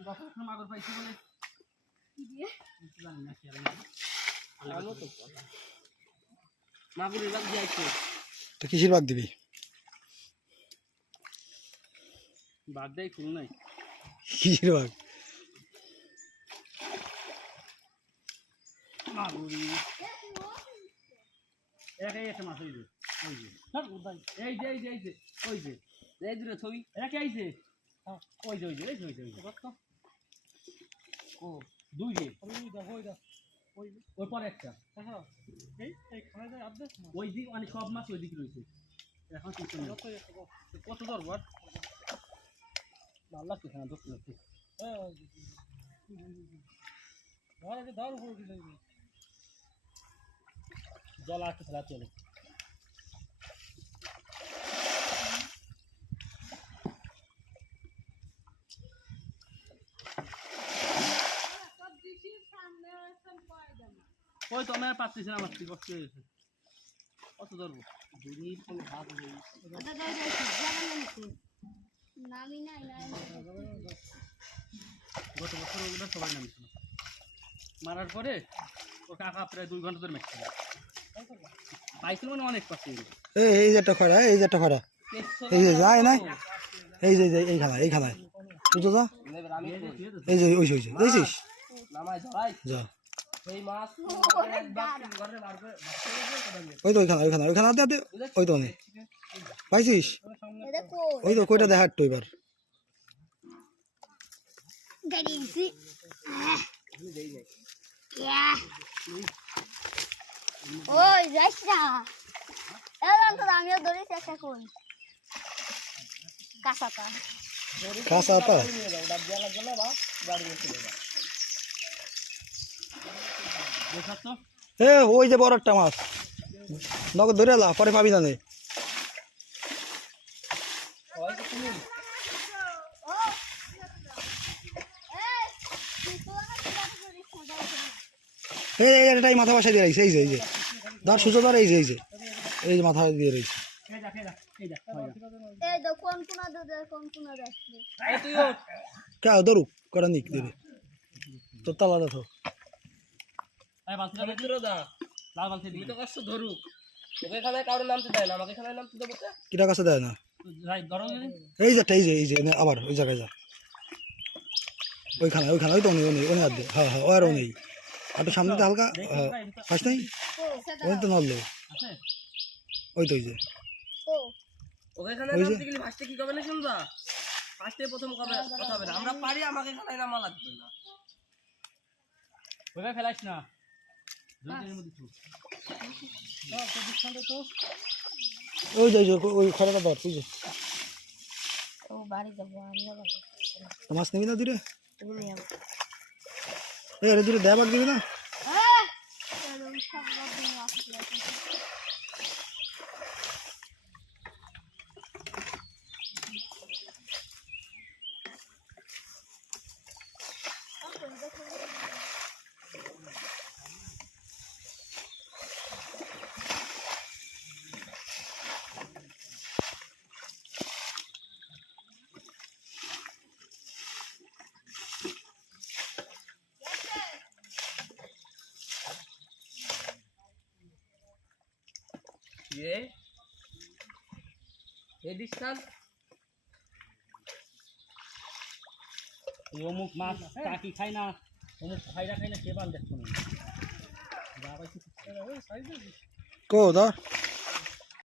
গতকাল মাগুর পাইছি বলে জানি না খেয়াল তো মাগুরের বাগ যাইছে তো কিসের বাগ দিবি বাদ দেয় ফুল নাই কিসের বাগ মাগুরি একাই একটা মাছ ওই যে ওই যে এই যে এই যে ওই যে এই দূরে ছবি একে আইছে ওই যে ওই যে ওই যে ওই যে ওই যে। ও দুই যে। ওই পরে একটা। ওই দিক মানে সব মাছ ওই দিকে রয়েছে। এখন কিছু নেই কত ধরবো ভালো ধরতে ধরতে। জল আসতেছে রাত চলে। ওই তো আমি আর পাচ্ছি না আমার কষ্ট হয়ে গেছে। কত ধরবো? কোনো নেই নাই। গত বছর ওগুলো সবাই নামছিল মারার পরে ও কাকা প্রায় দুই ঘণ্টা ধরে মেখছিল পাইছিল মানে অনেক পাচ্ছি এই এই যে একটা খরা এই যে একটা খরা। এই যে যায় নাই? এই যে এই যে এই খানায় এই খানায় বুঝছ যা? এই যে ওই যে, ওই যে। দেখছিস? নামাই যা। ওই তো ওইখানে ওইখানে ওইখানে দে দে ওই তো পাইছিস? ওই তো কইটা দেখা একটু এবার। ওই যাইস না। আমিও কাঁচা দেখার তো এ ওই যে বড় একটা মাছ। নগদ ধরে এলা পরে পাবি না নে এই এই এটাই মাথা বাসা দিয়ে রাখছে এই যে এই যে। ধর সুযোগ ধর এই যে এই যে। এই যে মাথা দিয়ে রয়েছে হয় কে ধরুক করা নিক দিবে তোর তালা দেখো কিটা কাছে দেয় না? যাই ধরো যদি এই যে এই যে এই যে আবার ওই জায়গায় যা। ওইখানে ওইখানে ওই তো নেই ওই ওনে আর হ্যাঁ হ্যাঁ নেই আর সামনে তো হালকা হ্যাঁ নাই? ওই তো নড়লো। ওই তো ওই যে। ও। ওকে এখানে ওই যে- নামতে গেলে ফার্স্টে কি করবে না শুনবা? ফার্স্টে প্রথম কবে কথা হবে না? আমরা পারি আমাকে এখানে না। ওই যে ওই যে ওই খরাটা ধর ওই ও বাড়ি যাব মাছ নিবি না দূরে? এই দূরে দেবার দিবি না হ্যাঁ এরকম সব রকম আছে এ এই ডিস্টেন্স। এই অমুক মাছ কাকি খাই না অমুক খাইরা খাই না সে বান দেখছ না। যা পাইছি কো ধর